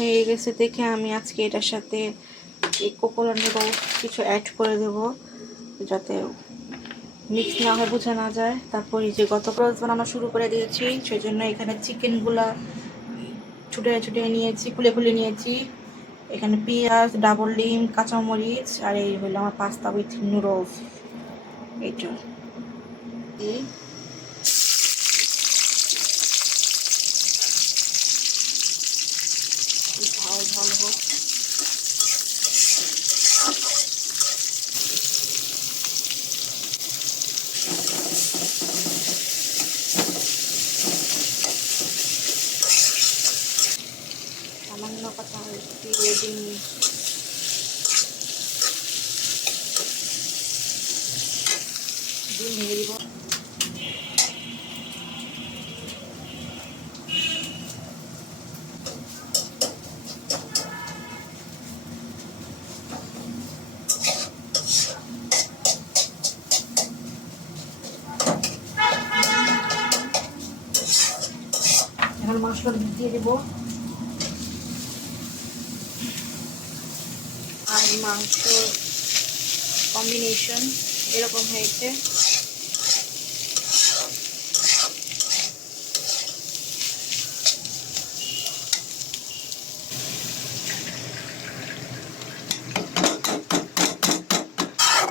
হয়ে গেছে দেখে আমি আজকে এটার সাথে এই কোকোলা নুডলস কিছু অ্যাড করে দেব, যাতে মিক্স না হয়, বোঝা না যায়। তারপর এই যে গত রোজ বানানো শুরু করে দিয়েছি, সেই জন্য এখানে চিকেনগুলা ছুটে ছুটে নিয়েছি, খুলে খুলে নিয়েছি। এখানে পেঁয়াজ, ডাবল ডিম, কাঁচামরিচ, আর এই হলো আমার পাস্তা উইথ নুডলস। এইটা ঝাল ঝাল হোক। সামান্য কাঁচামরিচ দিয়ে ডিম ভেঙে দিব। এখন মাংসটা দিয়ে দেব, আর মাংস কম্বিনেশন এরকম হয়েছে।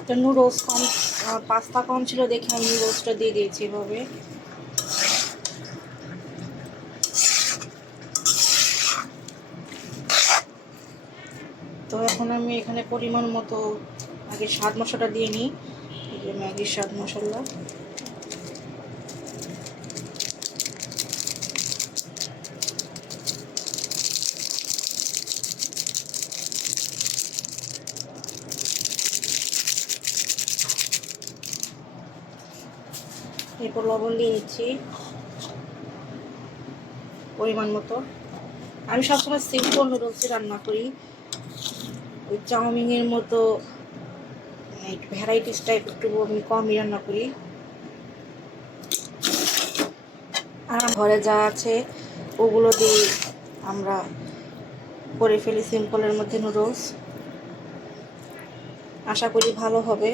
তো নুডলস কম, পাস্তা কম ছিল দেখে আমি নুডলসটা দিয়ে দিয়েছি এভাবে। তো এখন আমি এখানে পরিমাণ মতো আগে স্বাদ মশলাটা দিয়ে নিই, এই যে ম্যাগির স্বাদ মশলা। এরপর লবণ দিয়ে নিচ্ছি পরিমাণ মতো। আমি সবসময় সিম্পল নুডলসই রান্না করি, ওই চাউমিনের মতো একটু ভ্যারাইটিস টাইপ একটু আমি কমই রান্না করি। আর ঘরে যা আছে ওগুলো দিয়ে আমরা করে ফেলি সিম্পলের মধ্যে নুডলস। আশা করি ভালো হবে।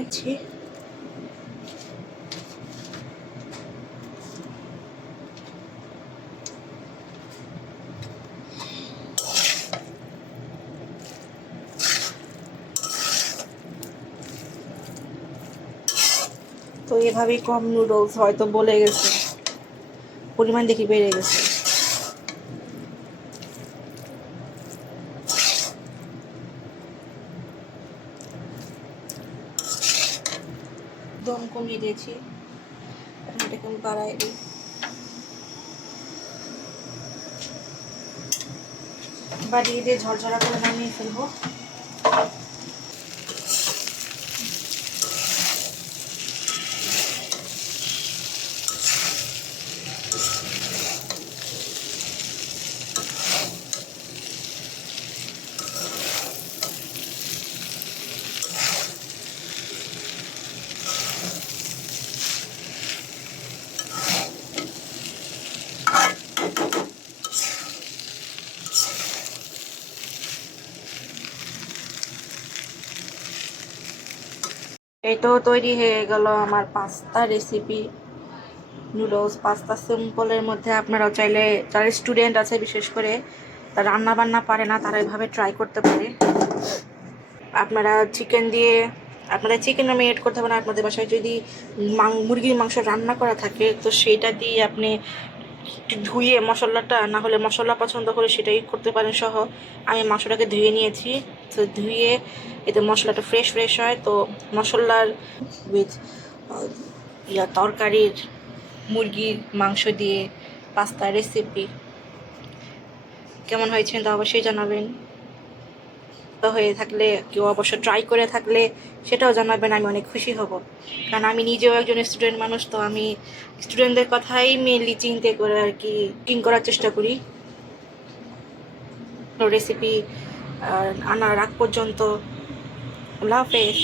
তো এভাবেই কম নুডলস হয়তো বলে গেছে, পরিমাণ দেখি বেড়ে গেছে। দম কমিয়ে দিয়েছি, এখন এটাকে আমি বাড়াই দিই। বাড়িয়ে দিয়ে ঝরঝরা করে নামিয়ে ফেলবো। এই তো তৈরি হয়ে গেল আমার পাস্তা রেসিপি, নুডলস পাস্তা সিম্পলের মধ্যে। আপনারাও চাইলে, যারা স্টুডেন্ট আছে বিশেষ করে, তারা রান্না বান্না পারে না, তারা এভাবে ট্রাই করতে পারে। আপনারা চিকেন দিয়ে, আপনাদের চিকেন আমি এড করতে হবে না। আপনাদের বাসায় যদি মুরগির মাংস রান্না করা থাকে, তো সেটা দিয়ে আপনি ধুয়ে মশলাটা, না হলে মশলা পছন্দ করে সেটাই করতে পারেন সহ। আমি মাংসটাকে ধুয়ে নিয়েছি, তো ধুয়ে এতে মশলাটা ফ্রেশ ফ্রেশ হয়। তো মশলার উইথ তরকারির মুরগির মাংস দিয়ে পাস্তা রেসিপি কেমন হয়েছে তা অবশ্যই জানাবেন। হয়ে থাকলে কেউ অবশ্য ট্রাই করে থাকলে সেটাও জানাবেন, আমি অনেক খুশি হব। কারণ আমি নিজেও একজন স্টুডেন্ট মানুষ, তো আমি স্টুডেন্টদের কথাই মেনলি চিন্তা করে আর কি কুকিং করার চেষ্টা করি। রেসিপি আনার আগ পর্যন্ত আল্লাহ হাফেজ।